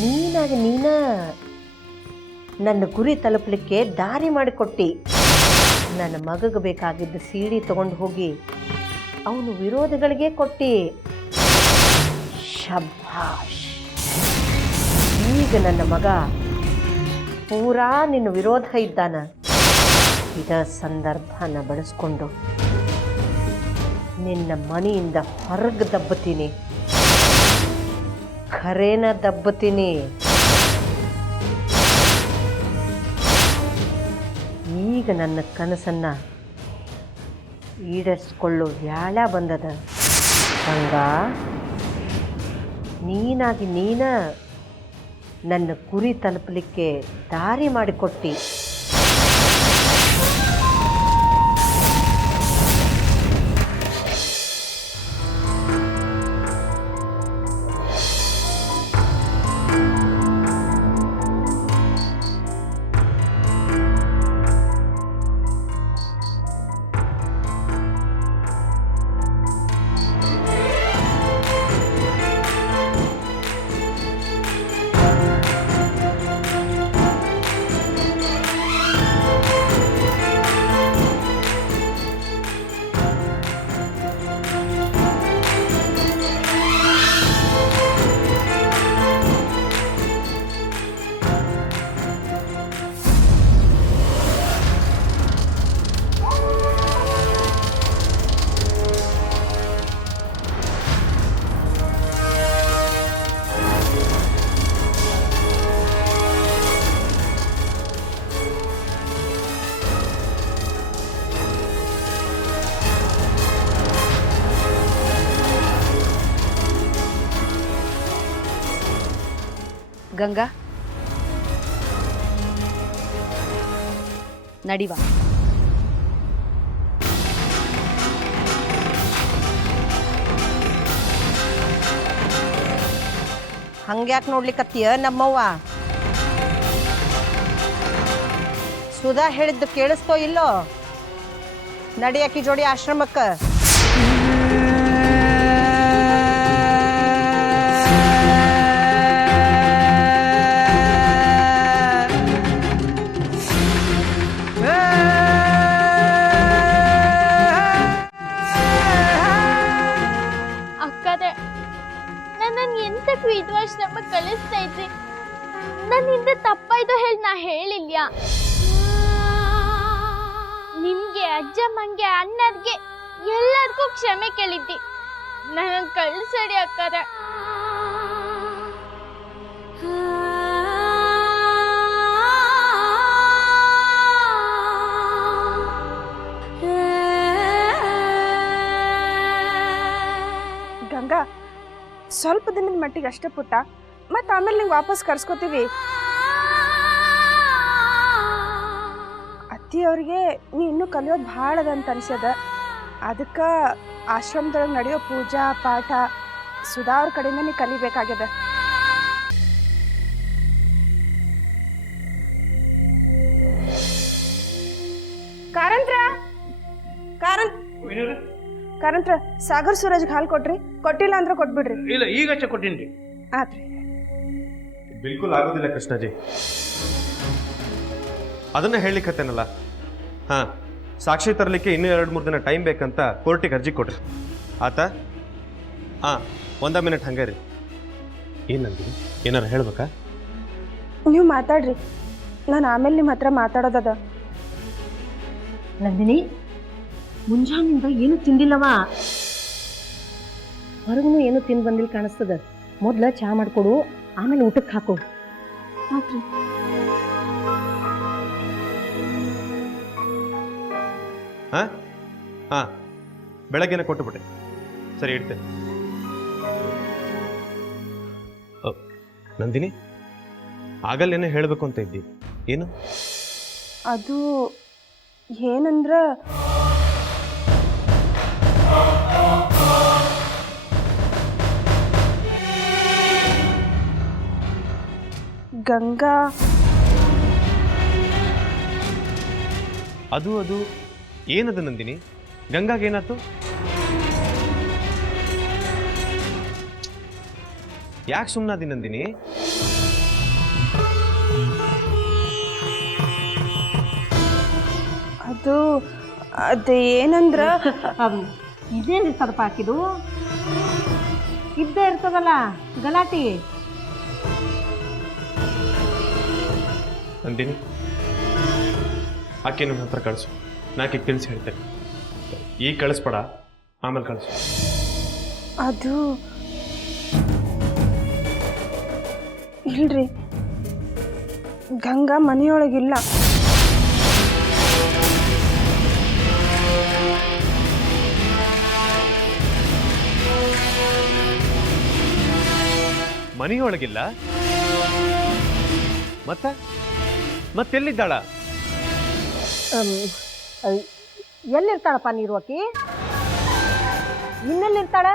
ನೀನಾಗಿ ನೀನ ನನ್ನ ಗುರಿ ತಲುಪಲಿಕ್ಕೆ ದಾರಿ ಮಾಡಿಕೊಟ್ಟಿ. ನನ್ನ ಮಗಗೆ ಬೇಕಾಗಿದ್ದ ಸೀಡಿ ತಗೊಂಡು ಹೋಗಿ ಅವನು ವಿರೋಧಿಗಳಿಗೆ ಕೊಟ್ಟಿ. ಶಭಾಷ್. ಈಗ ನನ್ನ ಮಗ ಪೂರಾ ನಿನ್ನ ವಿರೋಧ ಇದ್ದಾನ. ಇದ ಸಂದರ್ಭನ ಬಳಸ್ಕೊಂಡು ನಿನ್ನ ಮನೆಯಿಂದ ಹೊರಗೆ ದಬ್ಬತೀನಿ. ಖರೇನ ದಬ್ಬತೀನಿ. ಈಗ ನನ್ನ ಕನಸನ್ನ ಈಡೇರಿಸ್ಕೊಳ್ಳೋ ವ್ಯಾಳ ಬಂದದ. ಗಂಗಾ, ನೀನಾಗಿ ನೀನ ನನ್ನ ಗುರಿ ತಲುಪಲಿಕ್ಕೆ ದಾರಿ ಮಾಡಿಕೊಟ್ಟಿ. ಗಂಗಾ, ನಡಿವ. ಹಂಗ್ಯಾಕೆ ನೋಡ್ಲಿಕ್ಕತ್ತೀಯ ನಮ್ಮವ್ವ? ಸುಧಾ ಹೇಳಿದ್ದು ಕೇಳಿಸ್ತೋ ಇಲ್ಲೋ? ನಡಿಯಾಕಿ ಜೋಡಿ ಆಶ್ರಮಕ್ಕೆ. ವಿದ್ವಾಶ್ರಮ ಕಳಿಸ್ತಾ ಇದ್ರಿ. ನನ್ನಿಂದ ತಪ್ಪಾಯ್ತು ಹೇಳಿ ನಾ ಹೇಳಿಲ್ಲ. ನಿಮ್ಗೆ, ಅಜ್ಜಮ್ಮಂಗೆ, ಅಣ್ಣರ್ಗೆ ಎಲ್ಲರಿಗೂ ಕ್ಷಮೆ ಕೇಳಿದ್ದಿ. ನನ್ನ ಕಳ್ಸಡಿ ಅಕ್ಕರ. ಗಂಗಾ, ಸ್ವಲ್ಪ ದಿನದ ಮಟ್ಟಿಗೆ ಅಷ್ಟೇ ಪುಟ್ಟ, ಮತ್ತು ಆಮೇಲೆ ನಿಂಗೆ ವಾಪಸ್ ಕರ್ಸ್ಕೊತೀವಿ. ಅತ್ತಿಯವ್ರಿಗೆ ನೀ ಇನ್ನೂ ಕಲಿಯೋದು ಭಾಳ ಅದ ಅಂತ ಅನ್ಸ್ಯದ. ಅದಕ್ಕೆ ಆಶ್ರಮದೊಳಗೆ ನಡೆಯೋ ಪೂಜಾ ಪಾಠ ಸುಧಾ ಅವ್ರ ಕಡೆಯಿಂದ ನೀ ಕಲಿಬೇಕಾಗ್ಯದ. ಕಾರಂತ್ರ ಸಾಗರ್ ಸೂರಜ್ಗೆ ಹಾಲು ಕೊಟ್ರಿ? ಕೊಟ್ಟಿಲ್ಲ ಅಂದ್ರೆ ಕೊಟ್ಬಿಡ್ರಿ. ಇಲ್ಲ, ಈಗ ಕೊಟ್ಟಿನ್ರಿ. ಆತ್ರಿ. ಬಿಲ್ಕುಲ್ ಆಗೋದಿಲ್ಲ ಕೃಷ್ಣಾಜಿ. ಅದನ್ನ ಹೇಳಿಕತ್ತೇನಲ್ಲ. ಹಾ, ಸಾಕ್ಷಿ ತರಲಿಕ್ಕೆ ಇನ್ನೂ 2-3 ದಿನ ಟೈಮ್ ಬೇಕಂತ ಕೋರ್ಟಿಗೆ ಅರ್ಜಿ ಕೊಡ್ರಿ. ಆತ? ಹಾಂ, 1 ಮಿನಿಟ್ ಹಂಗೆ ರೀ. ಏನಂದ್ರಿ? ಏನಾರು ಹೇಳ್ಬೇಕಾ? ನೀವು ಮಾತಾಡ್ರಿ, ನಾನು ಆಮೇಲೆ ನಿಮ್ಮ ಹತ್ರ ಮಾತಾಡೋದದ. ನಂದಿನಿ, ಮುಂಜಾನಿಂದ ಏನು ತಿಂದಿಲ್ಲವಾ? ಹೊರಗೂ ಏನು ತಿಂದು ಬಂದಿಲ್ಲ ಕಾಣಿಸ್ತದ. ಮೊದಲ ಚಹಾ ಮಾಡಿಕೊಡು, ಆಮೇಲೆ ಊಟಕ್ಕೆ ಹಾಕು. ಆತ್ರಿ. ಹಾಂ ಹಾಂ, ಬೆಳಗ್ಗೆನೆ ಕೊಟ್ಟುಬಿಟ್ಟೆ. ಸರಿ, ಇಡ್ತೆ. ನಂದಿನಿ, ಆಗಲ್ಲೇನೋ ಹೇಳಬೇಕು ಅಂತ ಇದ್ದಿ, ಏನು? ಅದು ಏನಂದ್ರ, ಗಂಗಾ ಅದು ಏನದು ನಂದಿನಿ? ಗಂಗಾಗೇನಾಯ್ತು? ಯಾಕೆ ಸುಮ್ಮನಾದಿ ನಂದಿನಿ? ಅದು ಏನಂದ್ರ ಇದೇನಿರ್ತದಪ್ಪ ಹಾಕಿದು ಇದ್ದೇ ಇರ್ತದಲ್ಲ ಗಲಾಟಿ. ನಂದಿನಿ, ಆಕೆ ನನ್ನ ಹತ್ರ ಕಳಿಸು, ನಾಕೆ ತಿಳಿಸಿ ಹೇಳ್ತೇನೆ. ಈಗ ಕಳಿಸ್ಬೇಡ, ಆಮೇಲೆ ಕಳಿಸು. ಅದು ಇಲ್ರಿ, ಗಂಗಾ ಮನೆಯೊಳಗಿಲ್ಲ. ಮನೆಯೊಳಗಿಲ್ಲ? ಮತ್ತೆಲ್ಲಿದ್ದಾಳ? ಎಲ್ಲಿರ್ತಾಳಪ್ಪ ನೀರು ಆಕಿ? ಇನ್ನೆಲ್ಲಿರ್ತಾಳ?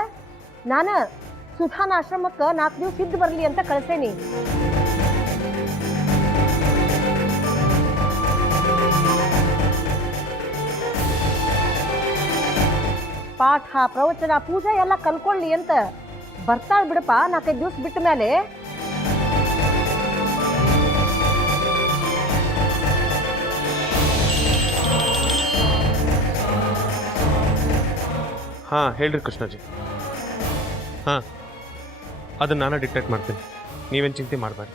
ನಾನು ಸುಧಾನ ಆಶ್ರಮಕ್ಕೆ 4 ದಿವಸ ಇದ್ದು ಬರಲಿ ಅಂತ ಕಳಿಸೇನಿ. ಪಾಠ ಪ್ರವಚನ ಪೂಜೆ ಎಲ್ಲ ಕಲ್ಕೊಳ್ಳಿ ಅಂತ ಬರ್ತಾಳ ಬಿಡಪ್ಪ 4-5 ದಿವಸ ಬಿಟ್ಟ ಮೇಲೆ. ಹಾಂ ಹೇಳ್ರಿ ಕೃಷ್ಣಾಜಿ. ಹಾಂ, ಅದನ್ನು ನಾನು ಡಿಕ್ಟೇಟ್ ಮಾಡ್ತೀನಿ, ನೀವೇನು ಚಿಂತೆ ಮಾಡಬೇಡಿ.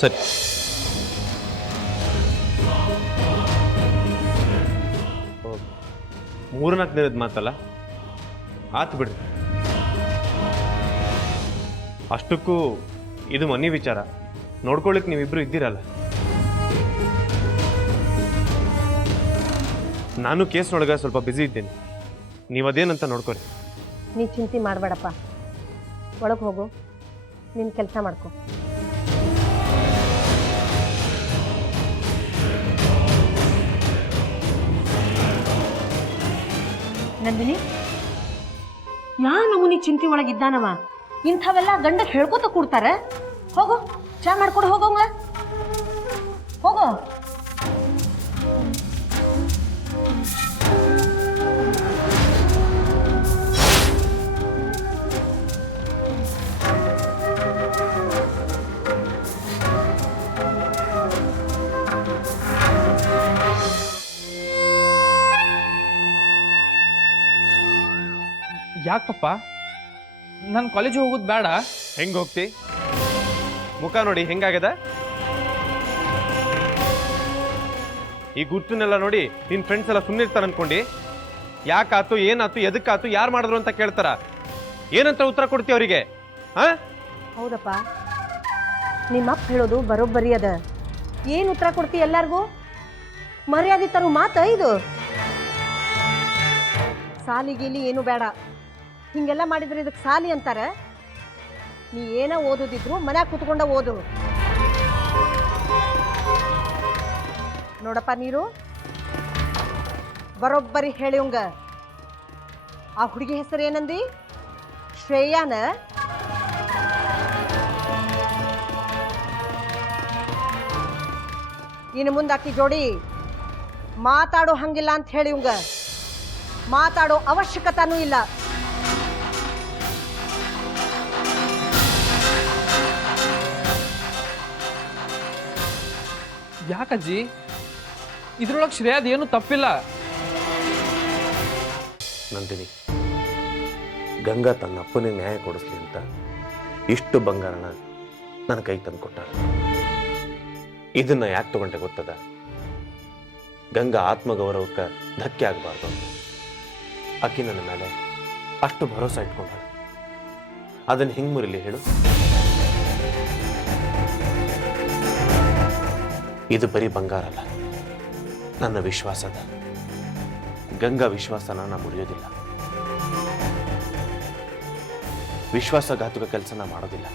ಸರಿ. ಮೂರ್ನಾಲ್ಕು ದಿನದ ಮಾತಲ್ಲ, ಆತು ಬಿಡ್ರಿ. ಅಷ್ಟಕ್ಕೂ ಇದು ಮನೆ ವಿಚಾರ, ನೋಡ್ಕೊಳ್ಳಿಕ್ಕೆ ನೀವಿಬ್ರು ಇದ್ದೀರಲ್ಲ. ನಾನು ಕೇಸ್ನೊಳಗೆ ಸ್ವಲ್ಪ ಬ್ಯುಸಿ ಇದ್ದೇನೆ, ನೀವು ಅದೇನಂತ ನೋಡ್ಕೊರಿ. ನೀ ಚಿಂತೆ ಮಾಡಬೇಡಪ್ಪ, ಒಳಗೆ ಹೋಗು, ನಿನ್ನ ಕೆಲಸ ಮಾಡ್ಕೊ. ನಂದಿನಿ, ಯಾ ನಮೂನಿ ಚಿಂತೆ ಒಳಗಿದ್ದಾನವ? ಇಂಥವೆಲ್ಲ ಗಂಡಕ್ಕೆ ಹೇಳ್ಕೊತ ಕೂಡ್ತಾರೆ. ಹೋಗು, ಚಾ ಮಾಡ್ಕೊಡು, ಹೋಗೋಂಗ ಹೋಗೋ. ಯಾಕಪ್ಪ ನಾನು ಕಾಲೇಜಿಗೆ ಹೋಗೋದು ಬೇಡ? ಹೆಂಗೆ ಹೋಗ್ತಿ? ಮುಖ ನೋಡಿ ಹೆಂಗಾಗ್ಯದ? ಈ ಗುರ್ತನ್ನೆಲ್ಲ ನೋಡಿ ನಿನ್ನ ಫ್ರೆಂಡ್ಸ್ ಎಲ್ಲ ಸುಮ್ಮನೆ ಇರ್ತಾರೆ ಅನ್ಕೊಂಡು ಯಾಕಾತು, ಏನಾತು, ಎದಕ್ಕಾತು, ಯಾರು ಮಾಡಿದ್ರು ಅಂತ ಕೇಳ್ತಾರ. ಏನಂತ ಉತ್ತರ ಕೊಡ್ತೀವಿ ಅವರಿಗೆ? ಹಾಂ, ಹೌದಪ್ಪ, ನಿಮ್ಮಪ್ಪ ಹೇಳೋದು ಬರೋಬ್ಬರಿ ಅದ. ಏನು ಉತ್ತರ ಕೊಡ್ತಿ ಎಲ್ಲಾರ್ಗೂ? ಮರ್ಯಾದೆ ತರು ಮಾತ ಇದು. ಸಾಲಿಗೀಲಿ ಏನು ಬೇಡ, ಹಿಂಗೆಲ್ಲ ಮಾಡಿದ್ರೆ ಇದಕ್ಕೆ ಸಾಲಿ ಅಂತಾರೆ. ನೀ ಏನ ಓದೋದಿದ್ರು ಮನ್ಯಾಗ ಕುತ್ಕೊಂಡ ಓದು. ನೋಡಪ್ಪ ನೀರು, ಬರೋಬ್ಬರಿ ಹೇಳಿವಂಗ. ಆ ಹುಡುಗಿ ಹೆಸರು ಏನಂದಿ? ಶ್ರೇಯಾನ? ಇನ್ನು ಮುಂದೆ ಆಕಿ ಜೋಡಿ ಮಾತಾಡೋ ಹಂಗಿಲ್ಲ ಅಂತ ಹೇಳಿವಂಗ. ಮಾತಾಡೋ ಅವಶ್ಯಕತೆನೂ ಇಲ್ಲ. ಯಾಕಜ್ಜಿ, ಇದ್ರೊಳಗೆ ಶ್ರೇಯದ್ ಏನು ತಪ್ಪಿಲ್ಲ. ನಂದಿನಿ, ಗಂಗಾ ತನ್ನ ಅಪ್ಪನಿಗೆ ನ್ಯಾಯ ಕೊಡಿಸ್ಲಿ ಅಂತ ಇಷ್ಟು ಬಂಗಾರನ ನನ್ನ ಕೈ ತಂದು ಕೊಟ್ಟಾಳ. ಇದನ್ನ ಯಾಕೆ ತಗೊಂಡೆ ಗೊತ್ತದ? ಗಂಗಾ ಆತ್ಮಗೌರವಕ್ಕೆ ಧಕ್ಕೆ ಆಗಬಾರ್ದು ಅಂತ. ಆಕಿ ನನ್ನ ಮೇಲೆ ಅಷ್ಟು ಭರೋಸಾ ಇಟ್ಕೊಂಡಾಳ. ಅದನ್ನು ಹಿಂಗೆ ಮುರಿಲಿ ಹೇಳು? ಇದು ಬರೀ ಬಂಗಾರ ಅಲ್ಲ, ನನ್ನ ವಿಶ್ವಾಸದ. ಗಂಗಾ ವಿಶ್ವಾಸನ ನಾ ಮುರಿಯೋದಿಲ್ಲ, ವಿಶ್ವಾಸಘಾತುಕ ಕೆಲಸನ ಮಾಡೋದಿಲ್ಲ.